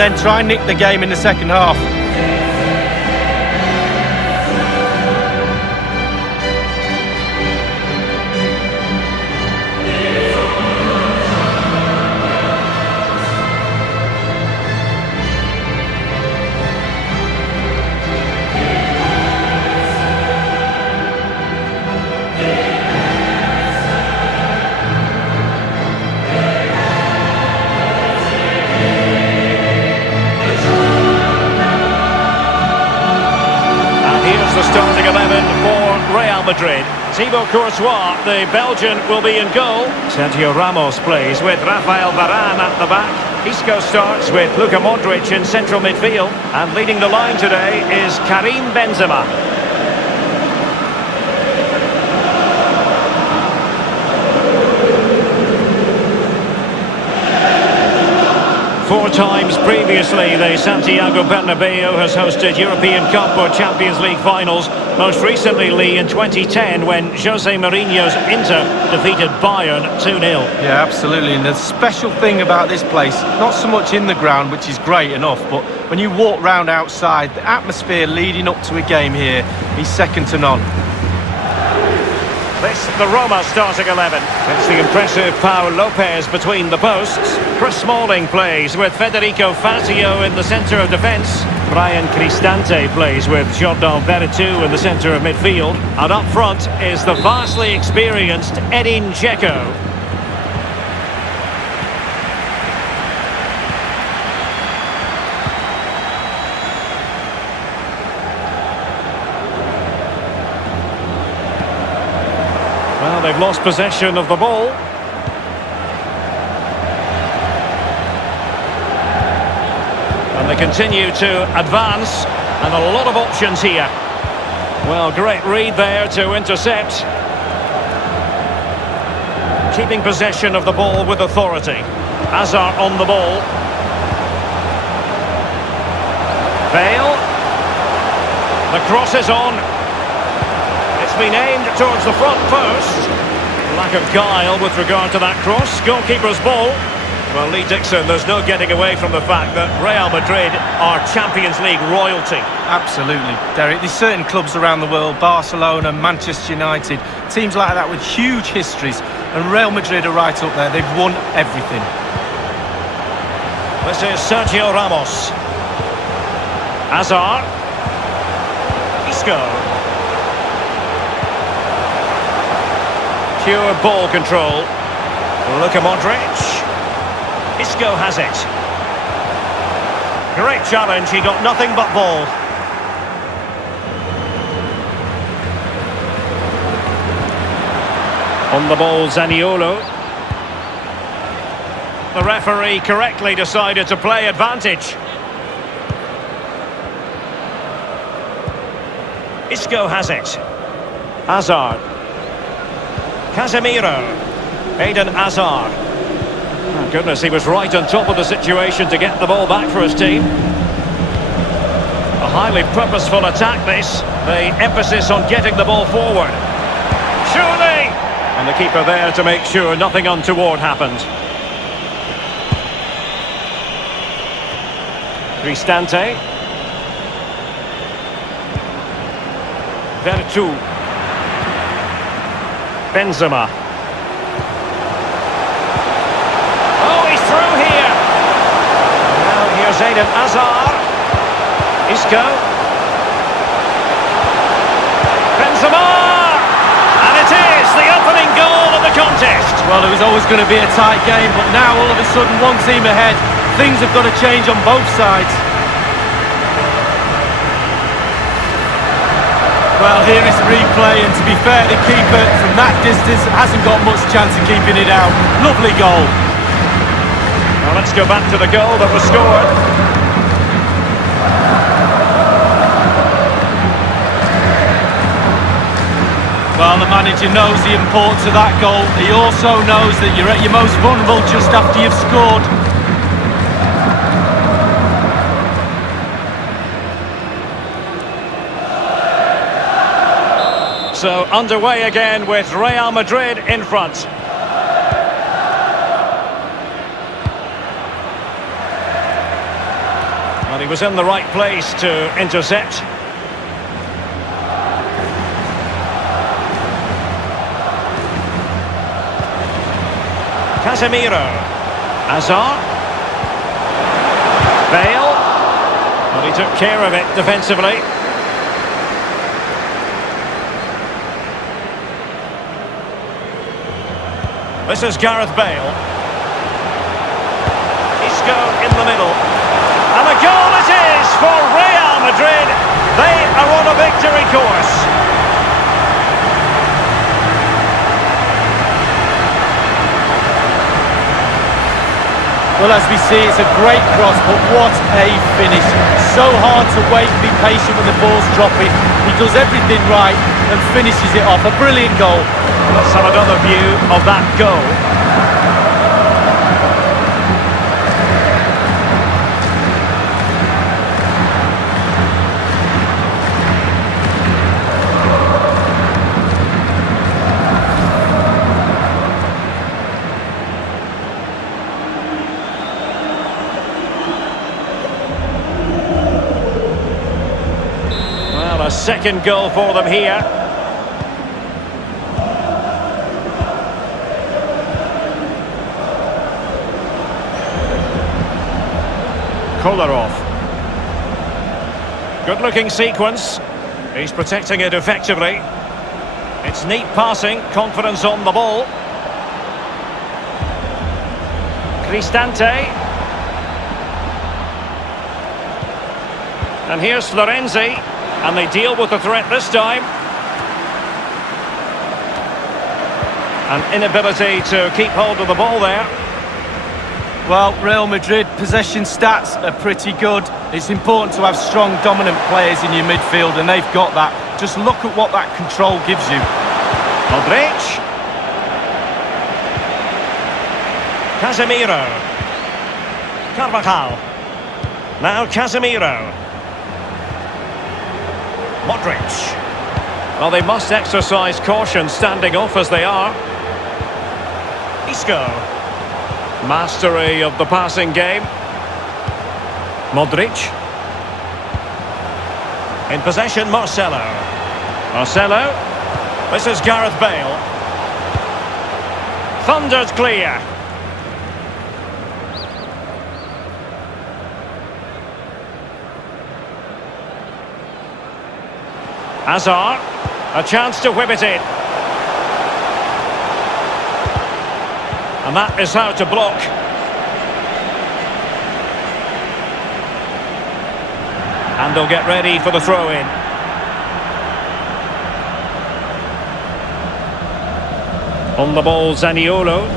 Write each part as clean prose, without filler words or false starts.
and then try and nick the game in the second half. The starting 11 for Real Madrid. Thibaut Courtois, the Belgian, will be in goal. Sergio Ramos plays with Rafael Varane at the back. Isco starts with Luka Modric in central midfield. And leading the line today is Karim Benzema. Four times previously, the Santiago Bernabeu has hosted European Cup or Champions League finals. Most recently, Lee, in 2010, when Jose Mourinho's Inter defeated Bayern 2-0. Yeah, absolutely. And the special thing about this place, not so much in the ground, which is great enough, but when you walk round outside, the atmosphere leading up to a game here is second to none. This, the Roma starting 11. It's the impressive Pau Lopez between the posts. Chris Smalling plays with Federico Fazio in the centre of defence. Brian Cristante plays with Jordan Veretout in the centre of midfield. And up front is the vastly experienced Edin Dzeko. Well, they've lost possession of the ball. And they continue to advance, and a lot of options here. Well, great read there to intercept. Keeping possession of the ball with authority. Hazard on the ball. Bale. The cross is on. Been aimed towards the front post. Lack of guile with regard to that cross. Goalkeeper's ball. Well, Lee Dixon, there's no getting away from the fact that Real Madrid are Champions League royalty. Absolutely, Derek. There's certain clubs around the world, Barcelona, Manchester United, teams like that with huge histories, and Real Madrid are right up there. They've won everything. This is Sergio Ramos. Hazard. Isco. Pure ball control. Luka Modric. Isco has it. Great challenge, he got nothing but ball. On the ball, Zaniolo. The referee correctly decided to play advantage. Isco has it. Hazard. Casemiro. Eden Hazard. Oh, goodness, he was right on top of the situation to get the ball back for his team. A highly purposeful attack this. The emphasis on getting the ball forward. Surely! And the keeper there to make sure nothing untoward happened. Cristante. Veretout. Benzema. Oh, he's through here. Now here's Eden Hazard. Isco. Benzema! And it is the opening goal of the contest. Well, it was always going to be a tight game, but now all of a sudden one team ahead. Things have got to change on both sides. Well, here is the replay, and to be fair, the keeper from that distance hasn't got much chance of keeping it out. Lovely goal. Well, let's go back to the goal that was scored. Well, the manager knows the importance of that goal. He also knows that you're at your most vulnerable just after you've scored. So underway again with Real Madrid in front. Well, he was in the right place to intercept. Casemiro. Hazard. Bale. Well, he took care of it defensively. This is Gareth Bale. Isco in the middle. And a goal it is for Real Madrid. They are on a victory course. Well, as we see, it's a great cross, but what a finish. So hard to wait and be patient when the ball's dropping. He does everything right and finishes it off. A brilliant goal. Let's have another view of that goal. Well, a second goal for them here. Kolarov. Good looking sequence. He's protecting it effectively. It's neat passing, confidence on the ball. Cristante. And here's Florenzi. And they deal with the threat this time. An inability to keep hold of the ball there. Well, Real Madrid possession stats are pretty good. It's important to have strong, dominant players in your midfield, and they've got that. Just look at what that control gives you. Modric. Casemiro. Carvajal. Now Casemiro. Modric. Well, they must exercise caution standing off as they are. Isco. Mastery of the passing game. Modric. In possession, Marcelo. Marcelo. This is Gareth Bale. Thundered clear. Hazard. A chance to whip it in. And that is how to block. And they'll get ready for the throw-in. On the ball, Zaniolo.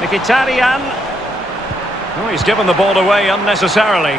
Mkhitaryan. Oh, he's given the ball away unnecessarily.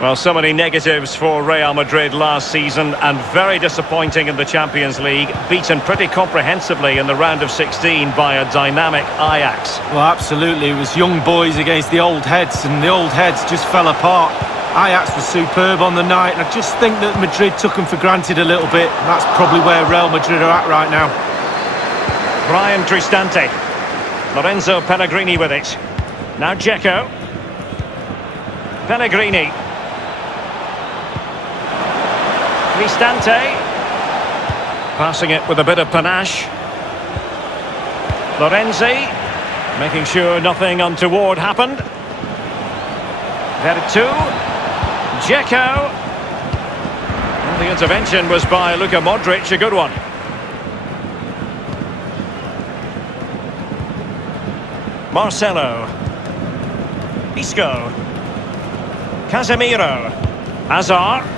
Well, so many negatives for Real Madrid last season, and very disappointing in the Champions League. Beaten pretty comprehensively in the round of 16 by a dynamic Ajax. Well, absolutely. It was young boys against the old heads, and the old heads just fell apart. Ajax was superb on the night, and I just think that Madrid took them for granted a little bit. That's probably where Real Madrid are at right now. Brian Cristante. Lorenzo Pellegrini with it. Now Dzeko. Pellegrini. Cristante. Passing it with a bit of panache. Florenzi. Making sure nothing untoward happened. Vertu. Dzeko. And the intervention was by Luka Modric, a good one. Marcelo. Isco. Casemiro. Hazard.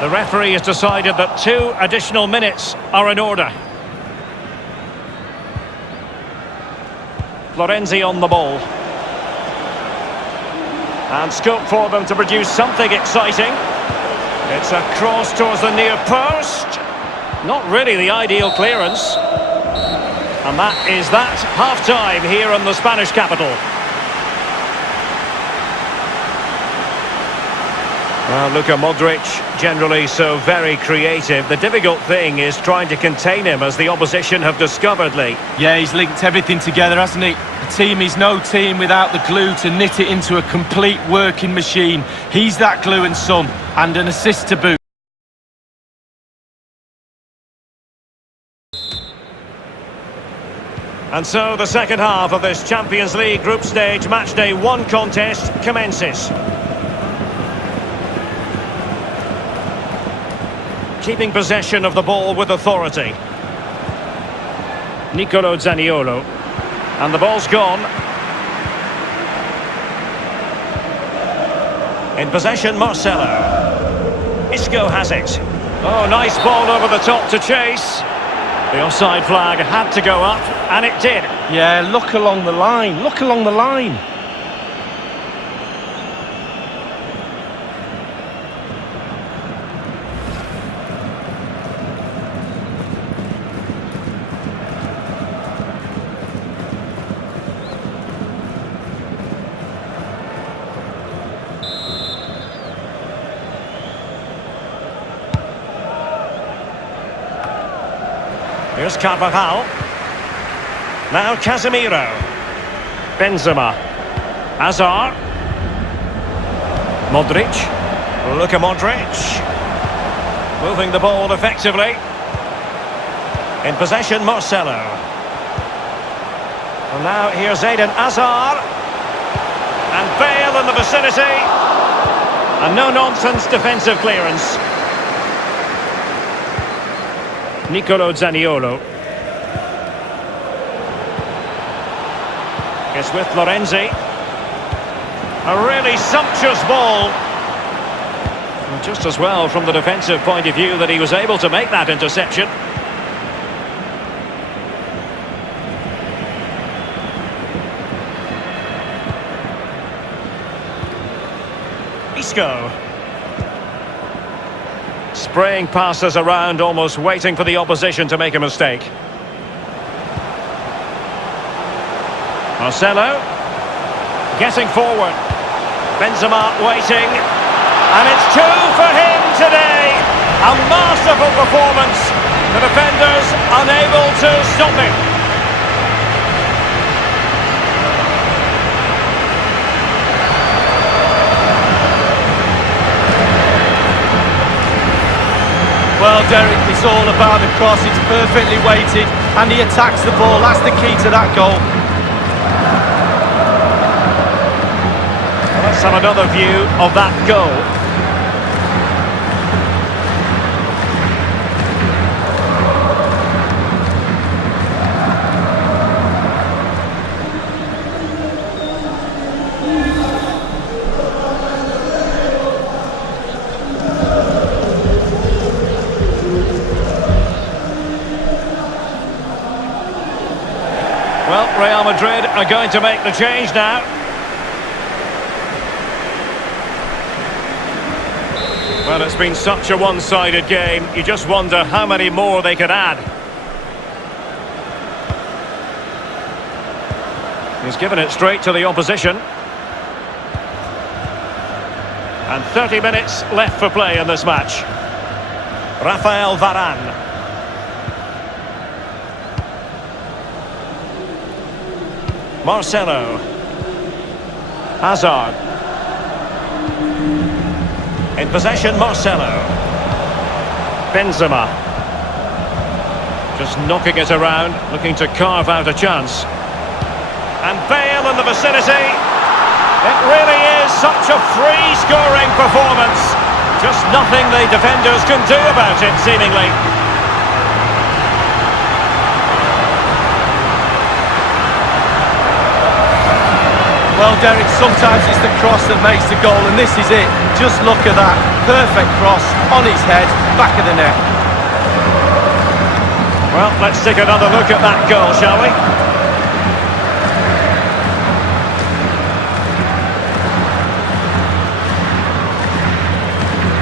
The referee has decided that 2 additional minutes are in order. Florenzi on the ball. And scope for them to produce something exciting. It's a cross towards the near post. Not really the ideal clearance. And that is that. Half-time here in the Spanish capital. Well, Luka Modric, generally so very creative. The difficult thing is trying to contain him, as the opposition have discovered, Lee. Yeah, he's linked everything together, hasn't he? A team is no team without the glue to knit it into a complete working machine. He's that glue and some, and an assist to boot. And so the second half of this Champions League group stage matchday 1 contest commences. Keeping possession of the ball with authority. Nicolo Zaniolo. And the ball's gone. In possession, Marcelo. Isco has it. Oh, nice ball over the top to chase. The offside flag had to go up, and it did. Yeah, look along the line. Look along the line. Here's Carvajal. Now Casemiro. Benzema. Hazard. Modric. Luka Modric. Moving the ball effectively. In possession, Marcelo. And now here's Eden Hazard. And Bale in the vicinity. A no-nonsense defensive clearance. Nicolo Zaniolo. It's with Lorenzi. A really sumptuous ball. And just as well from the defensive point of view that he was able to make that interception. Isco. Spraying passes around, almost waiting for the opposition to make a mistake. Marcelo. Getting forward. Benzema waiting. And it's 2 for him today. A masterful performance. The defenders unable to stop him. Well, Derek, it's all about the cross. It's perfectly weighted, and he attacks the ball. That's the key to that goal. Let's have another view of that goal. Well, Real Madrid are going to make the change now. Well, it's been such a one-sided game. You just wonder how many more they could add. He's given it straight to the opposition. And 30 minutes left for play in this match. Rafael Varane. Marcelo. Hazard. In possession, Marcelo. Benzema. Just knocking it around, looking to carve out a chance. And Bale in the vicinity. It really is such a free-scoring performance. Just nothing the defenders can do about it, seemingly. Well, Derek, sometimes it's the cross that makes the goal, and this is it. Just look at that. Perfect cross, on his head, back of the net. Well, let's take another look at that goal, shall we?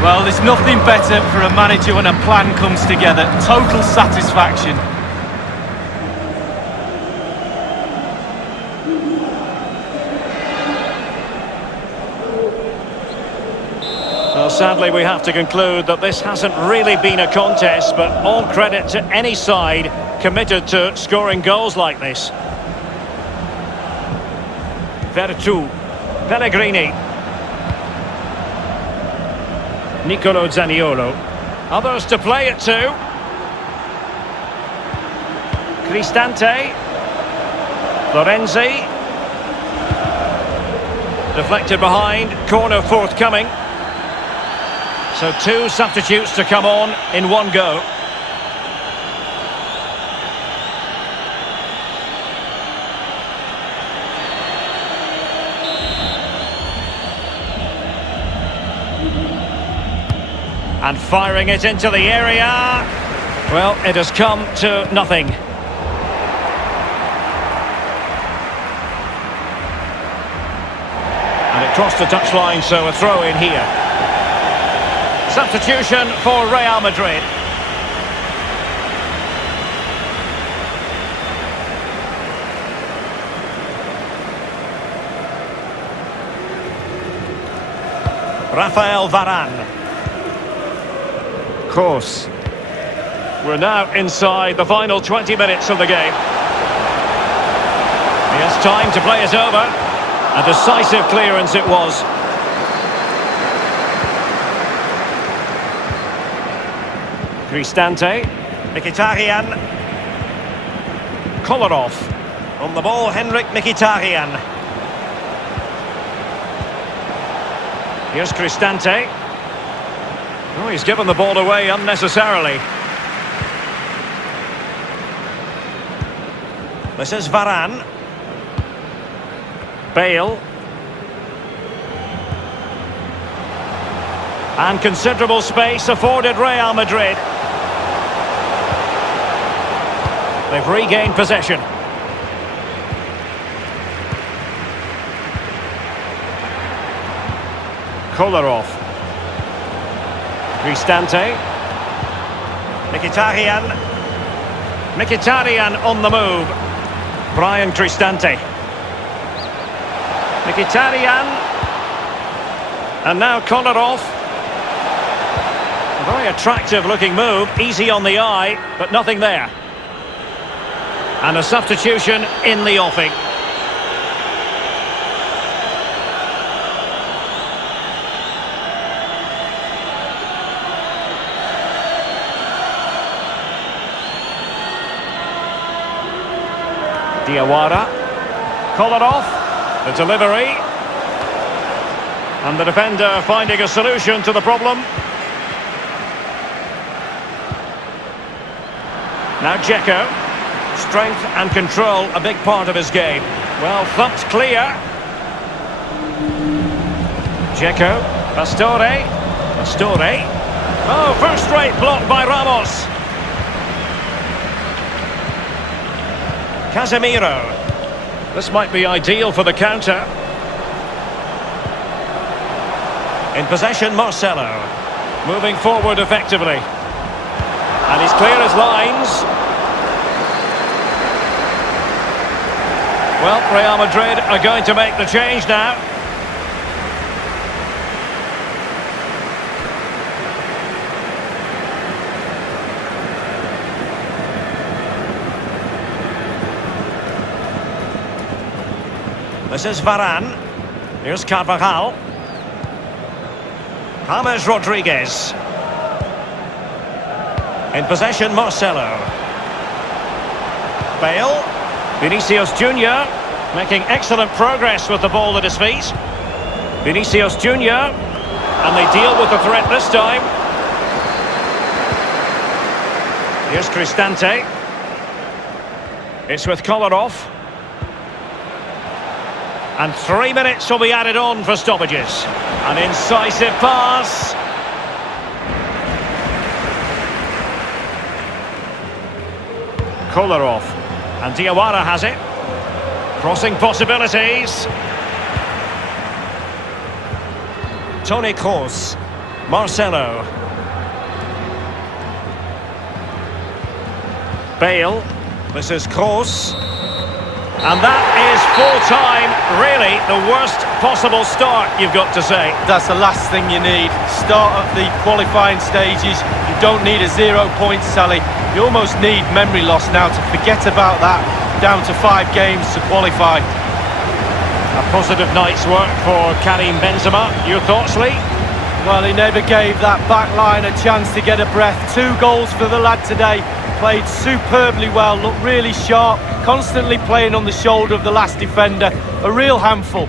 Well, there's nothing better for a manager when a plan comes together. Total satisfaction. sadly we have to conclude that this hasn't really been a contest, but all credit to any side committed to scoring goals like this. Vertu, Pellegrini, Nicolo Zaniolo. Others to play it to. Cristante, Lorenzi. Deflected behind, corner forthcoming. So two substitutes to come on in one go. And firing it into the area. Well, it has come to nothing. And it crossed the touchline, so a throw in here. Substitution for Real Madrid. Rafael Varane. Course. We're now inside the final 20 minutes of the game. He has time to play it over. A decisive clearance it was. Cristante, Mkhitaryan, Kolarov. On the ball, Henrik Mkhitaryan. Here's Cristante. Oh, he's given the ball away unnecessarily. This is Varane. Bale. And considerable space afforded Real Madrid. They've regained possession. Kolarov. Cristante. Mkhitaryan. Mkhitaryan on the move. Brian Cristante. Mkhitaryan. And now Kolarov. A very attractive looking move. Easy on the eye, but nothing there. And a substitution in the offing. Diawara, Kolarov, the delivery, and the defender finding a solution to the problem. Now Dzeko, strength and control a big part of his game. Well, thumped clear. Dzeko, Pastore, oh, first-rate block by Ramos. Casemiro. This might be ideal for the counter. In possession, Marcelo. Moving forward effectively. And he's clear as lines. Well, Real Madrid are going to make the change now. This is Varane. Here's Carvajal. James Rodriguez. In possession, Marcelo. Bale. Vinicius Junior making excellent progress with the ball at his feet. Vinicius Junior. And they deal with the threat this time. Here's Cristante. It's with Kolarov. And 3 minutes will be added on for stoppages. An incisive pass. Kolarov. And Diawara has it. Crossing possibilities. Toni Kroos. Marcelo. Bale. This is Kroos. And that is full-time. Really, the worst possible start, you've got to say. That's the last thing you need. Start of the qualifying stages. You don't need a 0 point tally. You almost need memory loss now to forget about that. Down to 5 games to qualify. A positive night's work for Karim Benzema. Your thoughts, Lee? Well, he never gave that back line a chance to get a breath. 2 goals for the lad today. Played superbly well, looked really sharp, constantly playing on the shoulder of the last defender. A real handful.